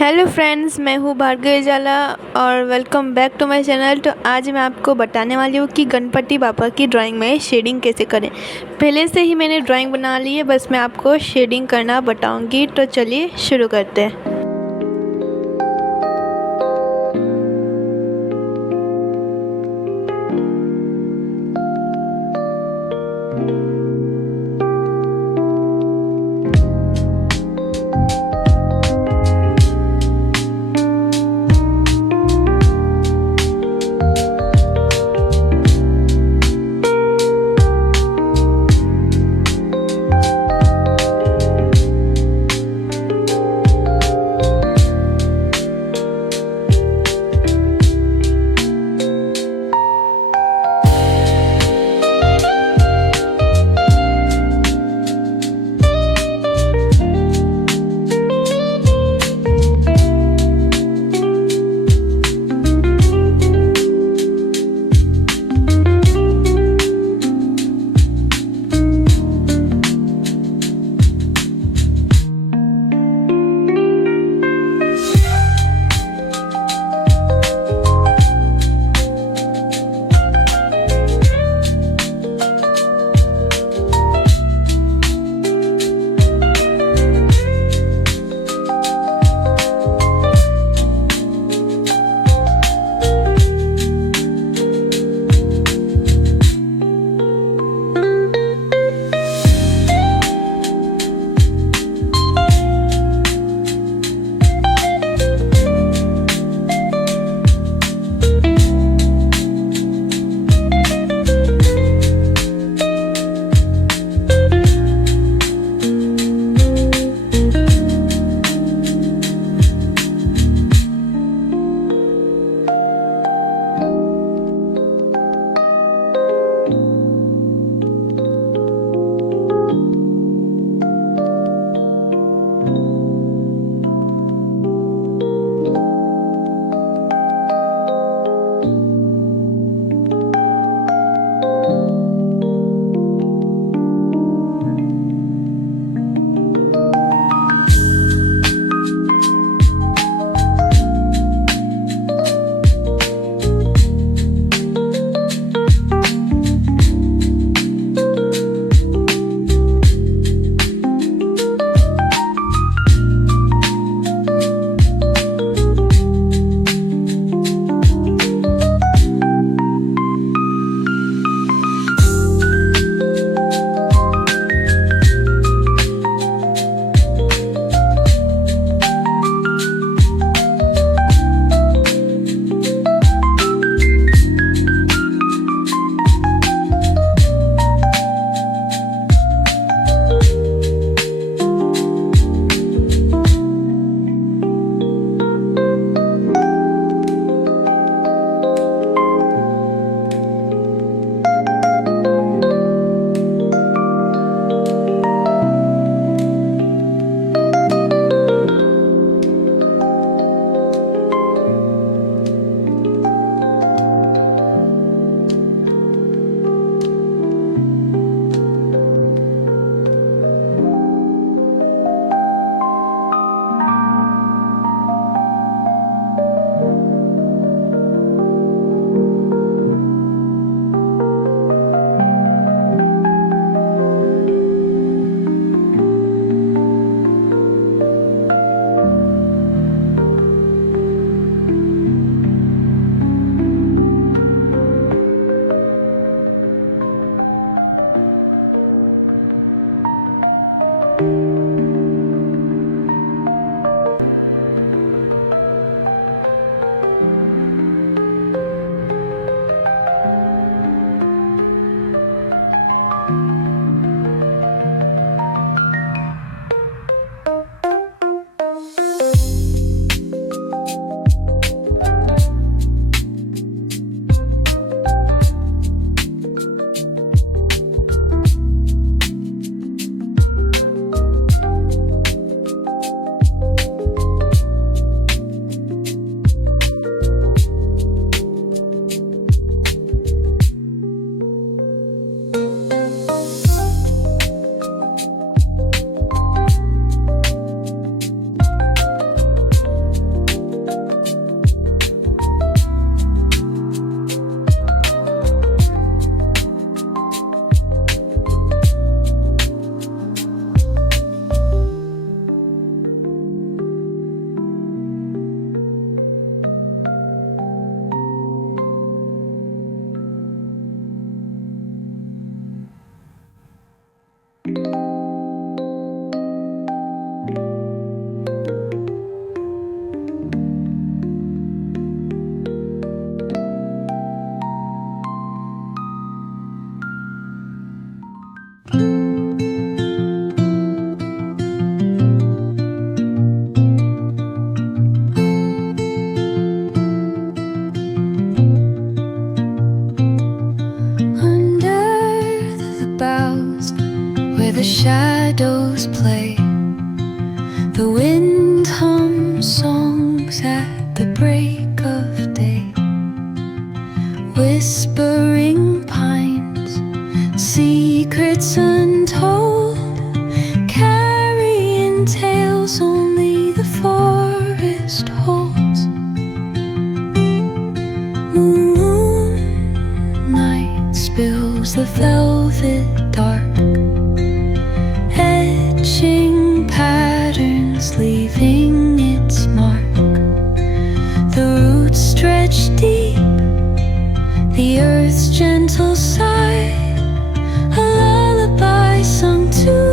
Hello friends, मैं हूँ भार्गवी जाला और welcome back to my channel. तो आज मैं आपको बताने वाली हूँ कि गणपति बापा की ड्राइंग में शेडिंग कैसे करें। पहले से ही मैंने ड्राइंग बना ली है, बस मैं आपको शेडिंग करना बताऊँगी। तो चलिए शुरू करते हैं। shadows play. The wind hums songs at the break of day. Whispering pines, secrets untold, carrying tales only the forest holds. Moonlight spills the velvet dark, etching patterns, leaving its mark. The roots stretch deep, the earth's gentle sigh, a lullaby sung to